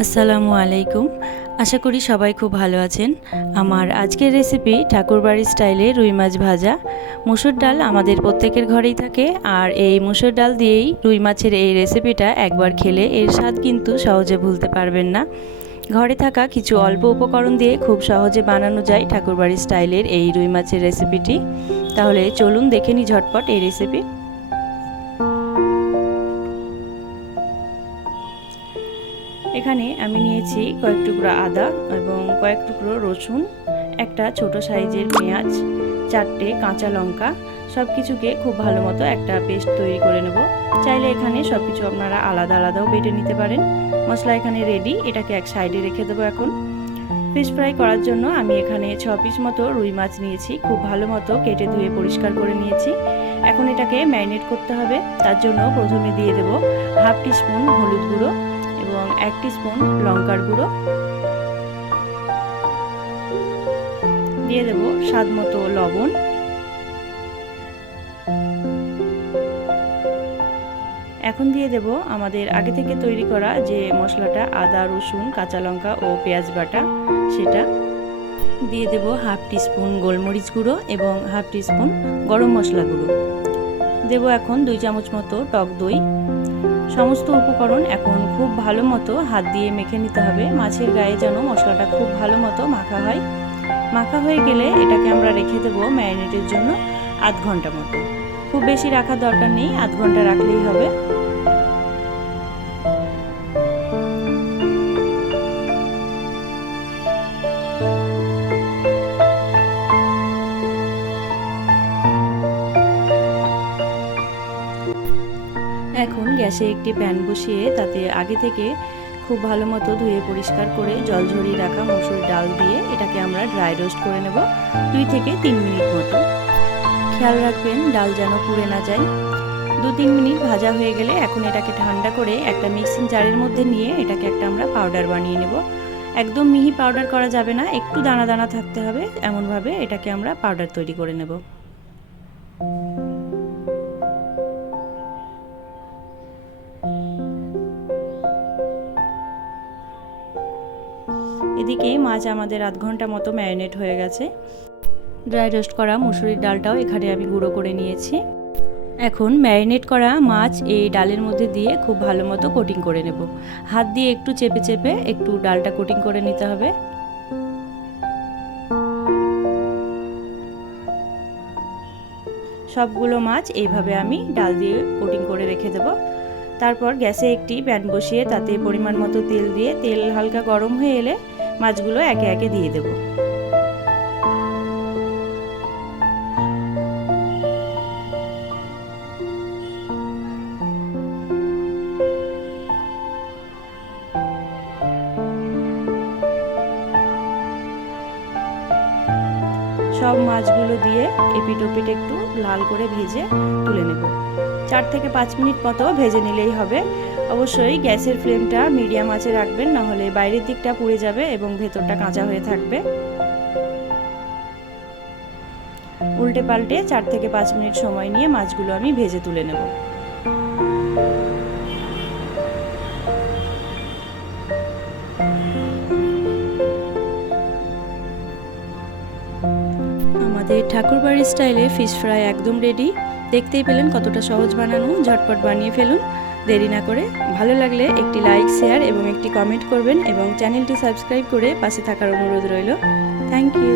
আসসালামু আলাইকুম। আশা করি সবাই খুব ভালো আছেন। আমার আজকের রেসিপি ঠাকুরবাড়ির স্টাইলে রুই মাছ ভাজা। মুসুর ডাল আমাদের প্রত্যেকের ঘরেই থাকে, আর এই মুসুর ডাল দিয়েই রুই মাছের এই রেসিপিটা একবার খেলে এর স্বাদ কিন্তু সহজে ভুলতে পারবেন না। ঘরে থাকা কিছু অল্প উপকরণ দিয়ে খুব সহজে বানানো যায় ঠাকুরবাড়ির স্টাইলের এই রুই মাছের রেসিপিটি। তাহলে চলুন দেখে নিই ঝটপট এই রেসিপি। এখানে আমি নিয়েছি কয়েক টুকরো আদা এবং কয়েক টুকরো রসুন, একটা ছোট সাইজের পেঁয়াজ, 4টে কাঁচা লঙ্কা। সব কিছুকে খুব ভালো মতো একটা পেস্ট তৈরি করে নেব। চাইলে এখানে সব কিছু আপনারা আলাদা আলাদাও বেটে নিতে পারেন। মশলা এখানে রেডি, এটাকে এক সাইডে রেখে দেবো। এখন ফিশ ফ্রাই করার জন্য আমি এখানে 6 পিস মতো রুই মাছ নিয়েছি, খুব ভালো মতো কেটে ধুয়ে পরিষ্কার করে নিয়েছি। এখন এটাকে ম্যারিনেট করতে হবে। তার জন্য প্রথমে দিয়ে দেব হাফ টিস্পুন হলুদ গুঁড়ো এবং 1 টিস্পুন লঙ্কার গুঁড়ো, দিয়ে দেব স্বাদ মতো লবণ, এখন দিয়ে দেব আমাদের আগে থেকে তৈরি করা যে মশলাটা, আদা রসুন কাঁচা লঙ্কা ও পেঁয়াজ বাটা, সেটা দিয়ে দেব হাফ টিস্পুন গোলমরিচ গুঁড়ো এবং হাফ টিস্পুন গরম মশলা গুঁড়ো, দেব এখন 2 চামচ মতো টক দই। সমস্ত উপকরণ এখন খুব ভালো মতো হাত দিয়ে মেখে নিতে হবে। মাছের গায়ে যেন মশলাটা খুব ভালো মতো মাখা হয়। মাখা হয়ে গেলে এটাকে আমরা রেখে দেবো ম্যারিনেটের জন্য আধ ঘন্টা মতো। খুব বেশি রাখার দরকার নেই, আধ ঘন্টা রাখলেই হবে। এখন গ্যাসে একটি প্যান বসিয়ে তাতে আগে থেকে খুব ভালো মতো ধুয়ে পরিষ্কার করে জল ঝরিয়ে রাখা মসুর ডাল দিয়ে এটাকে আমরা ড্রাই রোস্ট করে নেব 2 থেকে 3 মিনিট মতো। খেয়াল রাখবেন ডাল যেন পুড়ে না যায়। 2-3 মিনিট ভাজা হয়ে গেলে এখন এটাকে ঠান্ডা করে একটা মিক্সিং জারের মধ্যে নিয়ে এটাকে একটা আমরা পাউডার বানিয়ে নেব। একদম মিহি পাউডার করা যাবে না, একটু দানা দানা থাকতে হবে, এমনভাবে এটাকে আমরা পাউডার তৈরি করে নেব। এদিকে মাছ আমাদের আধ ঘন্টা মতো ম্যারিনেট হয়ে গেছে। ড্রাই রোস্ট করা মুসুরির ডালটাও এখানে আমি গুঁড়ো করে নিয়েছি। এখন ম্যারিনেট করা মাছ এই ডালের মধ্যে দিয়ে খুব ভালো মতো কোটিং করে নেব। হাত দিয়ে একটু চেপে চেপে একটু ডালটা কোটিং করে নিতে হবে। সবগুলো মাছ এইভাবে আমি ডাল দিয়ে কোটিং করে রেখে দেব। তারপর গ্যাসে একটি প্যান বসিয়ে তাতে পরিমাণ মতো তেল দিয়ে তেল হালকা গরম হয়ে এলে মাছগুলো একে একে দিয়ে দেব। সব মাছগুলো দিয়ে এপিট ওপিট একটু লাল করে ভেজে তুলে নেব। 4 থেকে 5 মিনিট মতো ভেজে নিলেই হবে। অবশ্যই গ্যাসের ফ্লেমটা মিডিয়াম আঁচে রাখবেন, নাহলে বাইরের দিকটা পুড়ে যাবে এবং ভেতরটা কাঁচা হয়ে থাকবে। উল্টে পাল্টে 4 থেকে 5 মিনিট সময় নিয়ে মাছগুলো আমি ভেজে তুলে নেব। আমাদের ঠাকুরবাড়ির স্টাইলে ফিশ ফ্রাই একদম রেডি। দেখতেই পেলেন কতটা সহজ বানানো, ঝটপট বানিয়ে ফেলুন দেরি না করে। ভালো লাগলে একটি লাইক, শেয়ার এবং একটি কমেন্ট করবেন এবং চ্যানেলটি সাবস্ক্রাইব করে পাশে থাকার অনুরোধ রইল। Thank you.